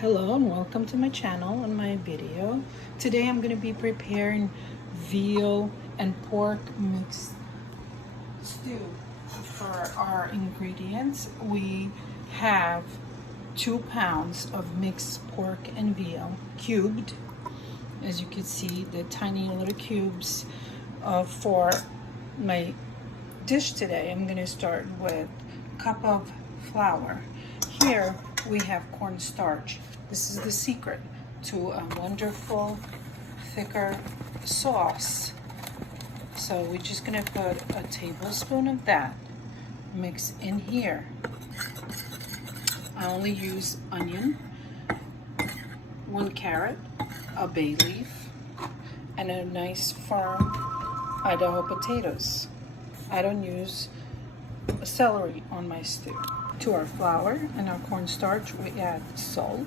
Hello and welcome to my channel and my video. Today I'm going to be preparing veal and pork mixed stew. For our ingredients, we have 2 pounds of mixed pork and veal cubed. As you can see, the tiny little cubes. For my dish today, I'm going to start with a cup of flour. Here we have cornstarch. This is the secret to a wonderful, thicker sauce. So we're just gonna put a tablespoon of that mix in here. I only use onion, 1 carrot, a bay leaf, and a nice firm Idaho potatoes. I don't use celery on my stew. To our flour and our cornstarch, we add salt.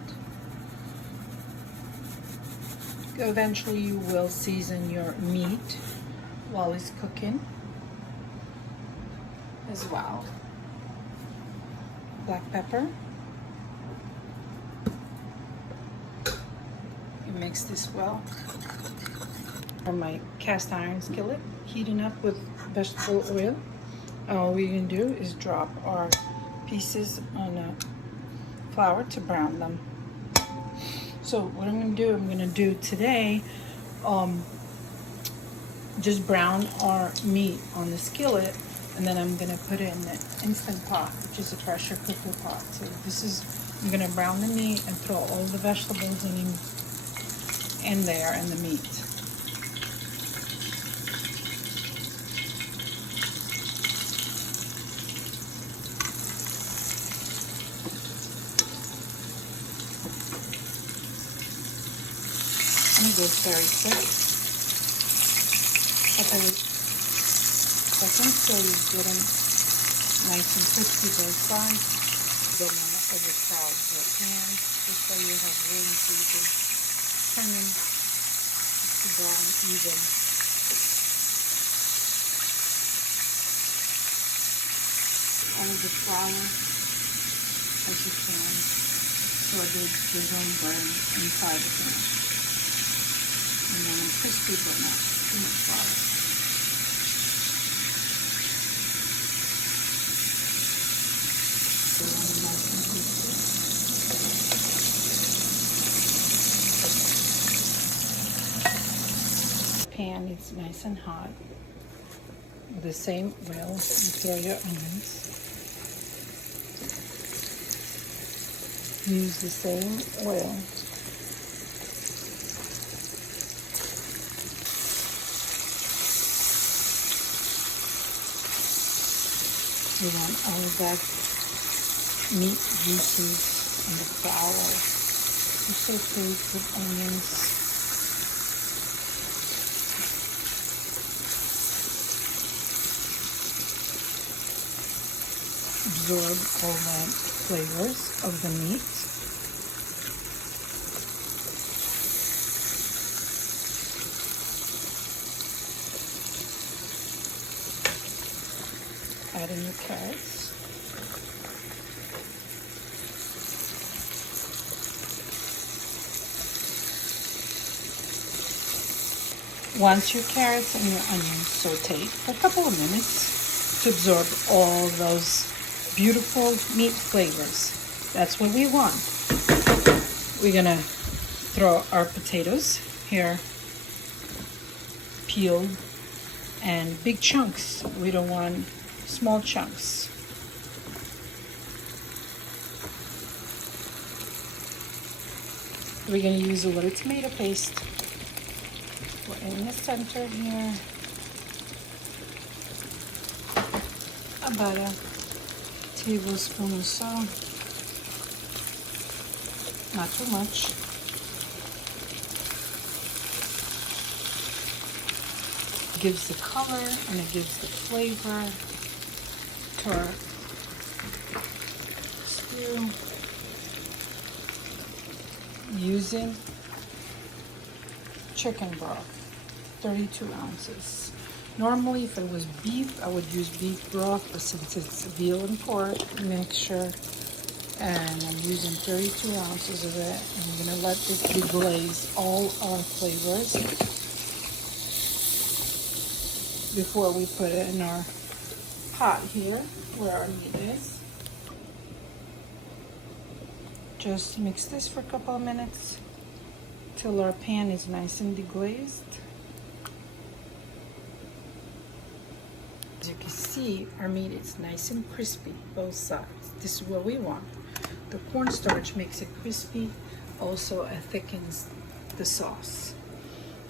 Eventually you will season your meat while it's cooking as well. Black pepper. You mix this well. For my cast iron skillet, heating up with vegetable oil. All we're gonna do is drop our pieces on a flour to brown them. So what I'm gonna do today, just brown our meat on the skillet, and then I'm gonna put it in the Instant Pot, which is a pressure cooker pot. So I'm gonna brown the meat and throw all the vegetables in there and the meat. And it goes very quick. Couple of seconds so you get them nice and crispy both sides. Don't want to overcrowd your pan, just so you have room so you can turn them to brown even. All the flour as you can so they don't burn inside the pan. And then crispy but not too much flour. Pan is nice and hot. The same oil, you throw your onions. Use the same oil. You want all of that meat juices and the flour. You saute with onions. Absorb all the flavors of the meat. Add in your carrots. Once your carrots and your onions saute for a couple of minutes to absorb all those beautiful meat flavors. That's what we want. We're gonna throw our potatoes here, peeled and big chunks. We don't want small chunks. We're going to use a little tomato paste. We're in the center here. About a tablespoon or so. Not too much. It gives the color and it gives the flavor to our stew. Using chicken broth, 32 ounces. Normally, if it was beef, I would use beef broth, but since it's veal and pork mixture, And I'm using 32 ounces of it. I'm gonna let this deglaze all our flavors before we put it in our pot here where our meat is. Just mix this for a couple of minutes till our pan is nice and deglazed. As you can see, our meat is nice and crispy, both sides. This is what we want. The cornstarch makes it crispy, also it thickens the sauce.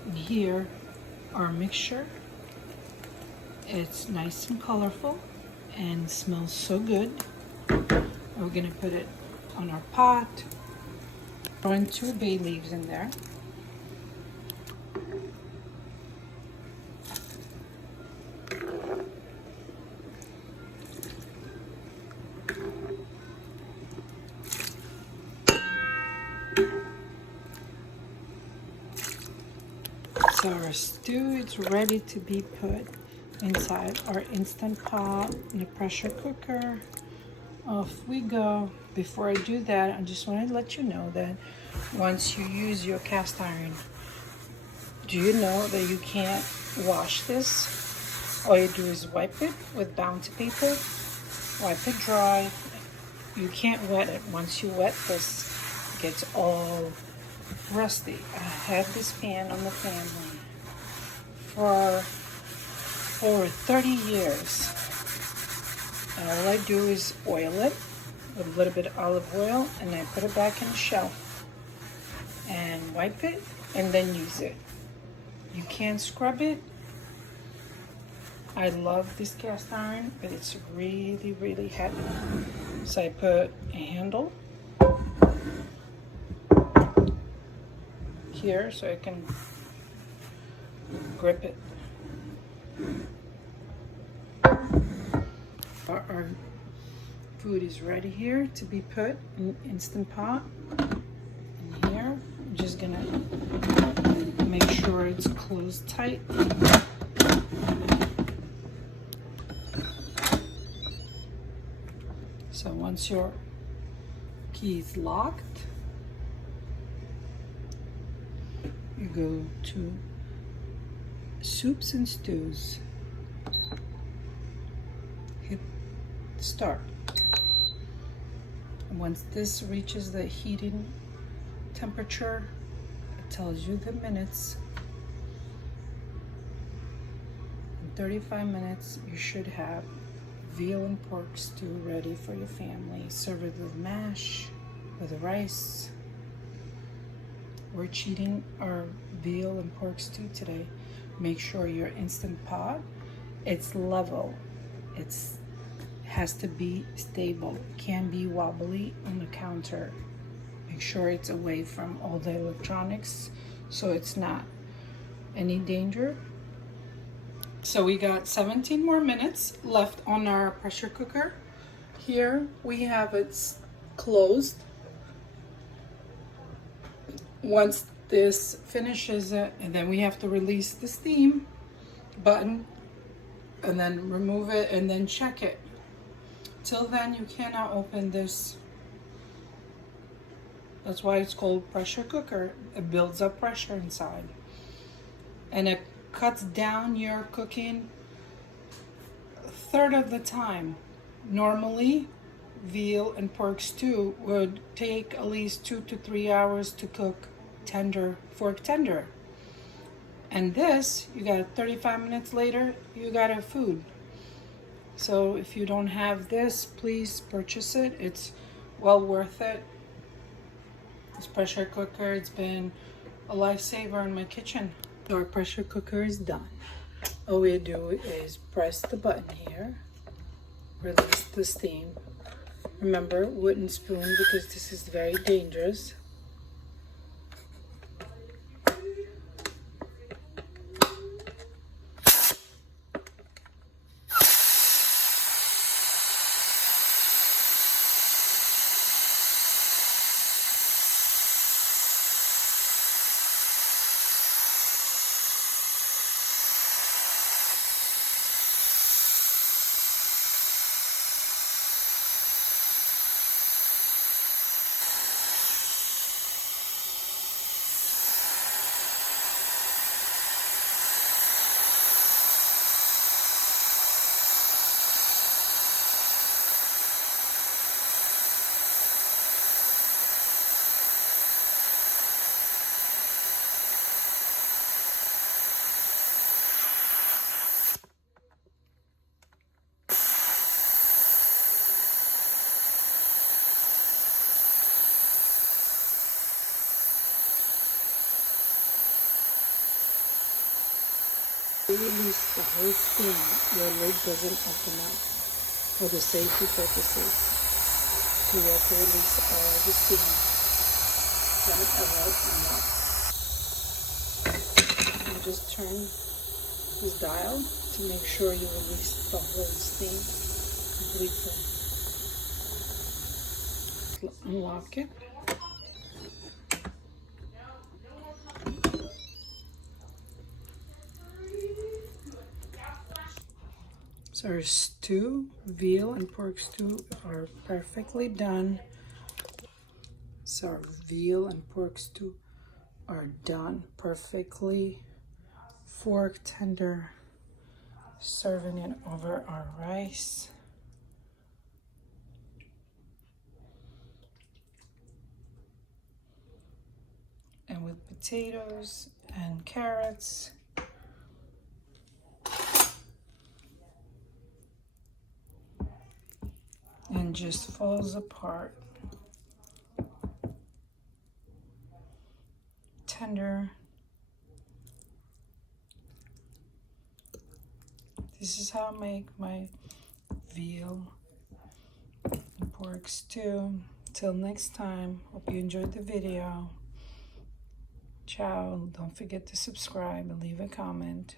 And here, our mixture, it's nice and colorful and smells so good. We're gonna put it on our pot, throwing 2 bay leaves in there. So our stew is ready to be put inside our Instant Pot in a pressure cooker. Off we go. Before I do that, I just want to let you know that once you use your cast iron, do you know that you can't wash this? All you do is wipe it with bounty paper, wipe it dry. You can't wet it. Once you wet this, it gets all rusty. I had this pan on the family for over 30 years. And all I do is oil it with a little bit of olive oil, and I put it back in the shelf and wipe it and then use it. You can't scrub it. I love this cast iron, but it's really, really heavy. So I put a handle here so I can grip it. Our food is ready here to be put in Instant Pot. And here, I'm just gonna make sure it's closed tight. So once your key is locked, you go to Soups and Stews. Hit start. And once this reaches the heating temperature, it tells you the minutes. In 35 minutes, you should have veal and pork stew ready for your family. Serve it with mash, with rice. We're cheating our veal and pork stew today. Make sure your Instant Pot, it's level. It has to be stable. It can't be wobbly on the counter. Make sure it's away from all the electronics so it's not any danger. So we got 17 more minutes left on our pressure cooker. Here we have it closed. Once this finishes it, and then we have to release the steam button and then remove it and then check it. Till then, you cannot open this. That's why it's called pressure cooker. It builds up pressure inside. And it cuts down your cooking a third of the time. Normally, veal and pork stew would take at least 2 to 3 hours to cook tender, fork tender. And this, you got 35 minutes later, you got a food. So if you don't have this, please purchase it. It's well worth it. This pressure cooker, it's been a lifesaver in my kitchen. Our pressure cooker is done. All we do is press the button here, release the steam. Remember, wooden spoon, because this is very dangerous. Release the whole steam. Your lid doesn't open up for the safety purposes. So you have to release all the steam. Let it out and just turn this dial to make sure you release the whole steam completely. Unlock it. So our stew, veal and pork stew are perfectly done. So our veal and pork stew are done perfectly. Fork tender. Serving it over our rice. And with potatoes and carrots. And just falls apart. Tender. This is how I make my veal and pork stew. Till next time, hope you enjoyed the video. Ciao. Don't forget to subscribe and leave a comment.